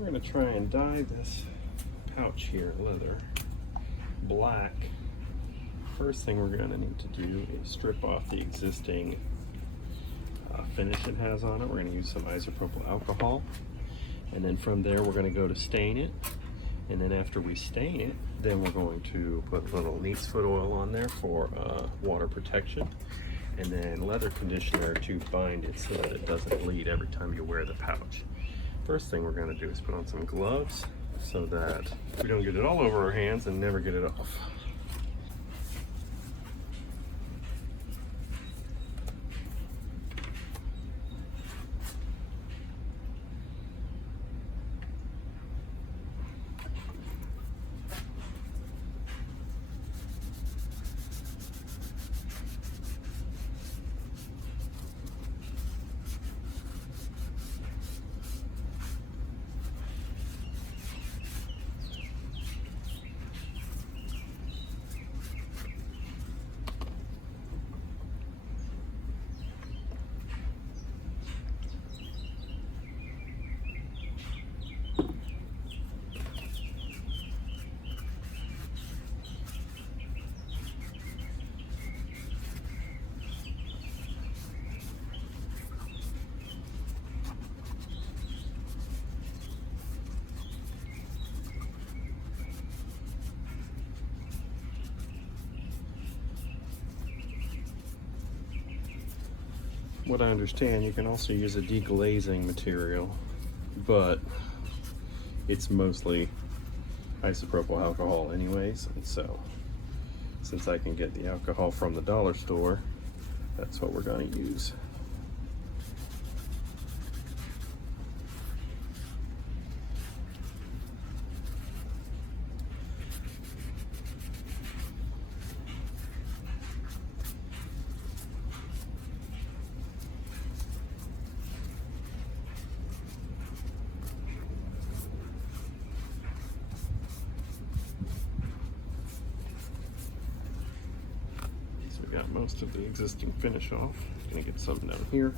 We're going to try and dye this pouch here, leather, black. First thing we're going to need to do is strip off the existing finish it has on it. We're going to use some isopropyl alcohol, and then from there we're going to go to stain it, and then after we stain it, then we're going to put a little neat's foot oil on there for water protection, and then leather conditioner to bind it so that it doesn't bleed every time you wear the pouch. First thing we're going to do is put on some gloves so that we don't get it all over our hands and never get it off. What I understand, you can also use a deglazing material, but it's mostly isopropyl alcohol anyways, and so since I can get the alcohol from the dollar store, that's what we're going to use. Got most of the existing finish off. Gonna get some down here.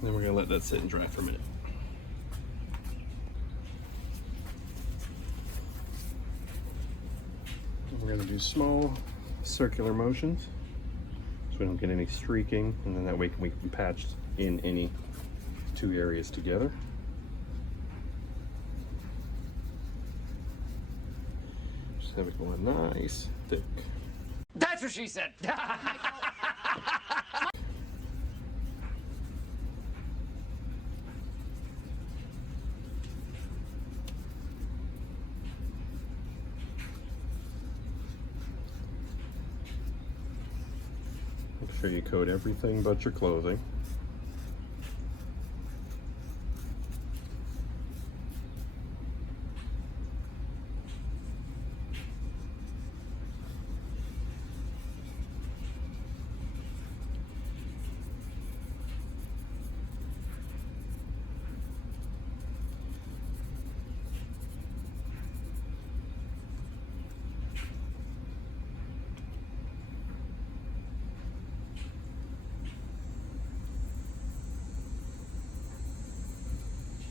Then we're going to let that sit and dry for a minute. And we're going to do small circular motions so we don't get any streaking, and then that way we can patch in any two areas together. Just have it going nice, thick. That's what she said! Make sure you coat everything but your clothing.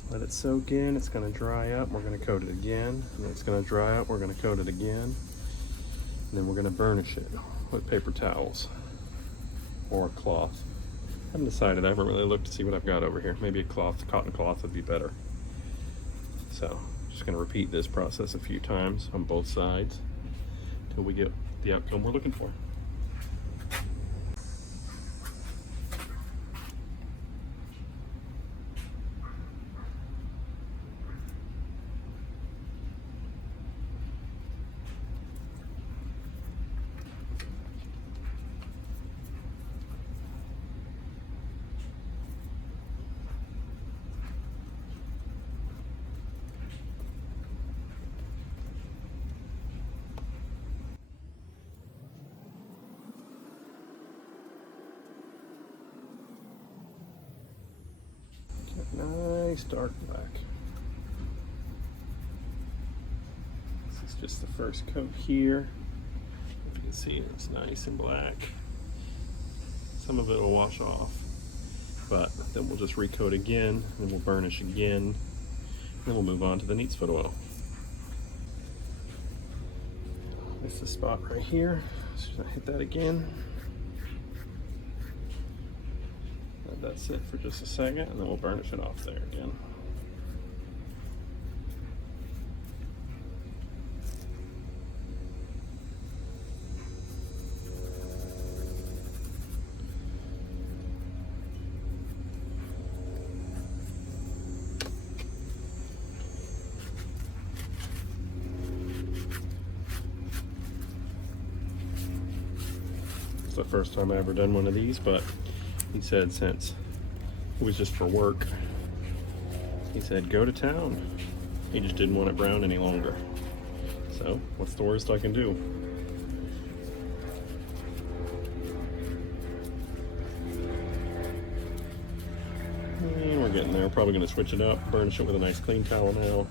Let it soak in, it's gonna dry up, we're gonna coat it again, and then it's gonna dry up, we're gonna coat it again, and then we're gonna burnish it with paper towels or a cloth. I haven't decided, I haven't really looked to see what I've got over here. Maybe a cloth, cotton cloth would be better. So, just gonna repeat this process a few times on both sides until we get the outcome we're looking for. nice dark black. This is just the first coat here. You can see it's nice and black. Some of it will wash off, but then we'll just recoat again, then we'll burnish again, then we'll move on to the Neatsfoot oil. This is the spot right here. Just gonna hit that again. Let that sit for just a second, and then we'll burnish it off there again. It's the first time I ever done one of these, but he said since it was just for work, he said go to town. He just didn't want it brown any longer. So what's the worst I can do? And we're getting there. Probably gonna switch it up, burnish it with a nice clean towel now.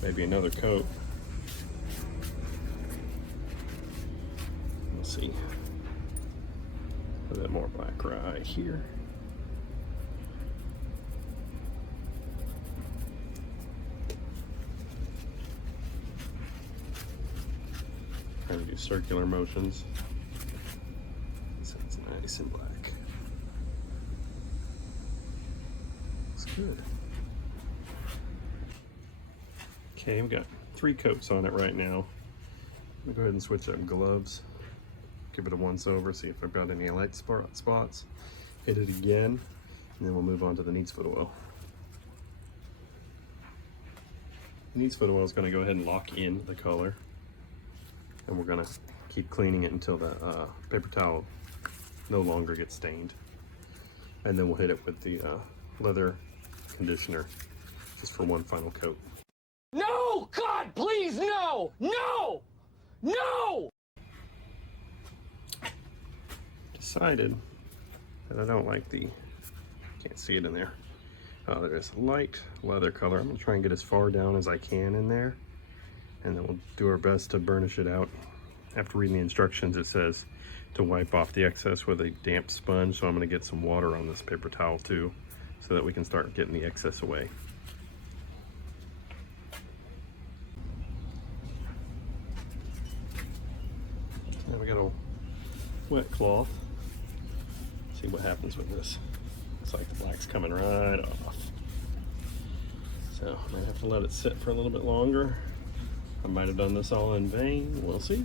Maybe another coat. Let's see. A bit more black right here. Trying to do circular motions so it's nice and black. Looks good. Okay, we've got 3 coats on it right now. I'm gonna go ahead and switch up gloves. Give it a once over, see if I've got any light spots. Hit it again, and then we'll move on to the Neatsfoot oil. The Neatsfoot oil is going to go ahead and lock in the color, and we're going to keep cleaning it until the paper towel no longer gets stained. And then we'll hit it with the leather conditioner just for one final coat. No! God, please, no! No! No! Decided that I don't like the, can't see it in there. There's a light leather color. I'm gonna try and get as far down as I can in there, and then we'll do our best to burnish it out. After reading the instructions, it says to wipe off the excess with a damp sponge, so I'm gonna get some water on this paper towel too, so that we can start getting the excess away. Now we got a wet cloth. See what happens with this. Looks like the black's coming right off. So I might have to let it sit for a little bit longer. I might have done this all in vain. We'll see.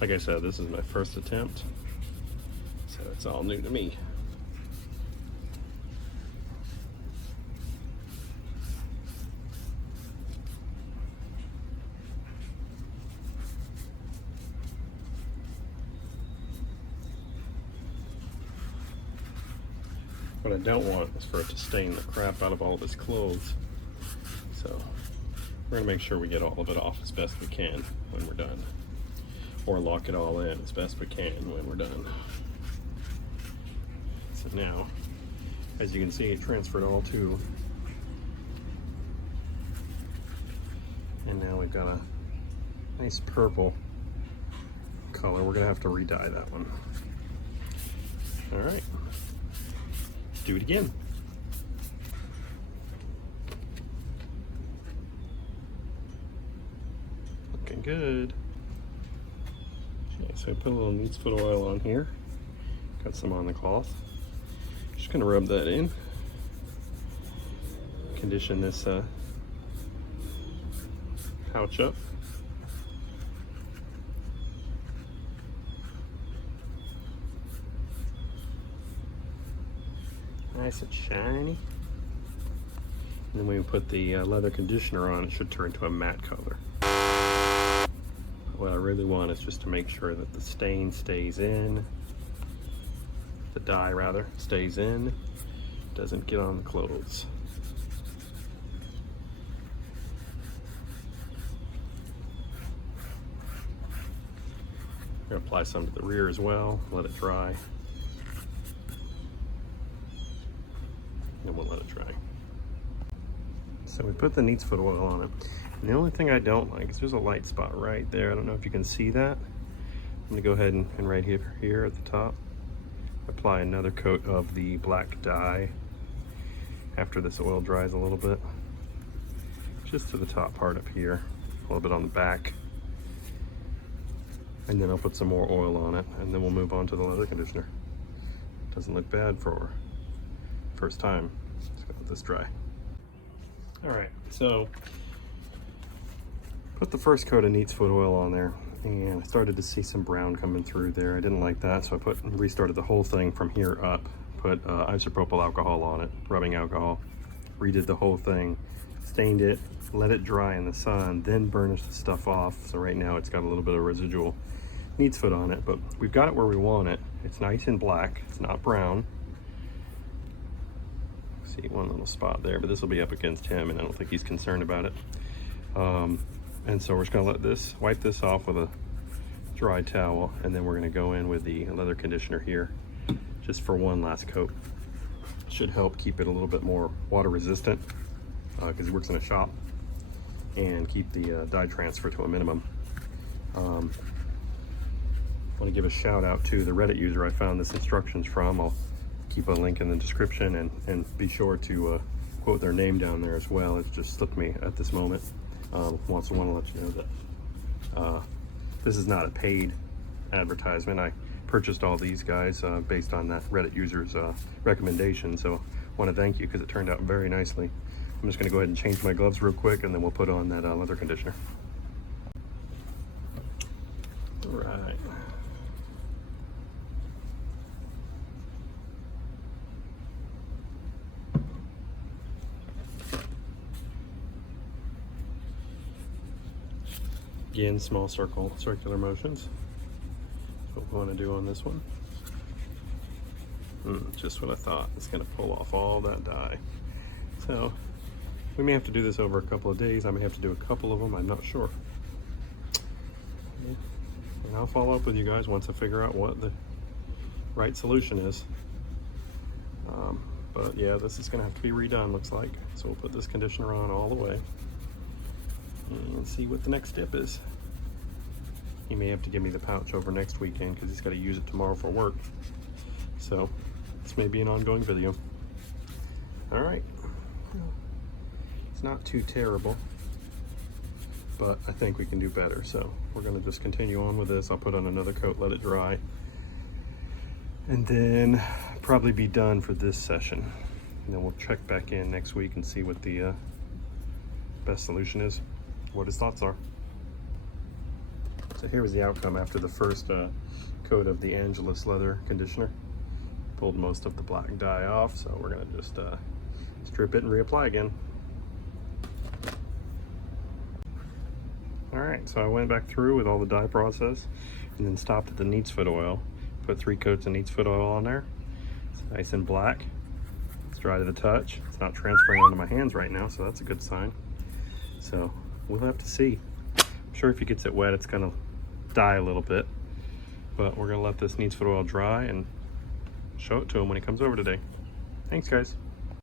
Like I said, this is my first attempt, so it's all new to me. What I don't want is for it to stain the crap out of all of his clothes. So we're gonna make sure we get all of it off as best we can when we're done. Or lock it all in as best we can when we're done. So now, as you can see, it transferred all to. And now we've got a nice purple color. We're gonna have to re-dye that one. All right. Do it again. Looking good. Okay, so I put a little Neatsfoot oil on here. Got some on the cloth. Just gonna rub that in. Condition this pouch up. Nice and shiny. And then when we put the leather conditioner on, it should turn to a matte color. What I really want is just to make sure that the stain stays in, the dye rather, stays in, doesn't get on the clothes. I'm gonna apply some to the rear as well, let it dry. and we'll let it dry. So we put the neat's foot oil on it. And the only thing I don't like is there's a light spot right there. I don't know if you can see that. I'm gonna go ahead and right here at the top, apply another coat of the black dye after this oil dries a little bit. Just to the top part up here, a little bit on the back. And then I'll put some more oil on it, and then we'll move on to the leather conditioner. Doesn't look bad for first time. Just gotta let this dry. All right, so put the first coat of neat's foot oil on there, and I started to see some brown coming through there. I didn't like that, so I restarted the whole thing from here up. Put isopropyl alcohol on it, rubbing alcohol, redid the whole thing, stained it, let it dry in the sun, then burnished the stuff off. So right now it's got a little bit of residual neat's foot on it, but we've got it where we want it. It's nice and black, it's not brown. See one little spot there, but this will be up against him and I don't think he's concerned about it. And so we're just gonna wipe this off with a dry towel, and then we're gonna go in with the leather conditioner here just for one last coat. Should help keep it a little bit more water resistant because it works in a shop, and keep the dye transfer to a minimum. I want to give a shout out to the Reddit user I found this instructions from. I'll keep a link in the description, and be sure to quote their name down there as well. It just slipped me at this moment. Also want to let you know that this is not a paid advertisement. I purchased all these guys based on that Reddit user's recommendation, so I want to thank you because it turned out very nicely. I'm just going to go ahead and change my gloves real quick, and then we'll put on that leather conditioner. All right. Again, small circular motions. That's what we want to do on this one. Just what I thought. It's going to pull off all that dye. So we may have to do this over a couple of days. I may have to do a couple of them. I'm not sure. And I'll follow up with you guys once I figure out what the right solution is. But yeah, this is going to have to be redone, looks like. So we'll put this conditioner on all the way and see what the next step is. He may have to give me the pouch over next weekend because he's got to use it tomorrow for work. So this may be an ongoing video. All right. It's not too terrible, but I think we can do better. So we're going to just continue on with this. I'll put on another coat, let it dry, and then probably be done for this session. And then we'll check back in next week and see what the best solution is, what his thoughts are. So here was the outcome after the first coat of the Angelus leather conditioner. Pulled most of the black dye off, so we're gonna just strip it and reapply again. All right, so I went back through with all the dye process and then stopped at the neat's foot oil. Put 3 coats of neat's foot oil on there. It's nice and black. It's dry to the touch. It's not transferring onto my hands right now, so that's a good sign. So we'll have to see. I'm sure if he gets it wet, it's gonna dye a little bit, but we're gonna let this neat's foot oil dry and show it to him when he comes over today. Thanks, guys.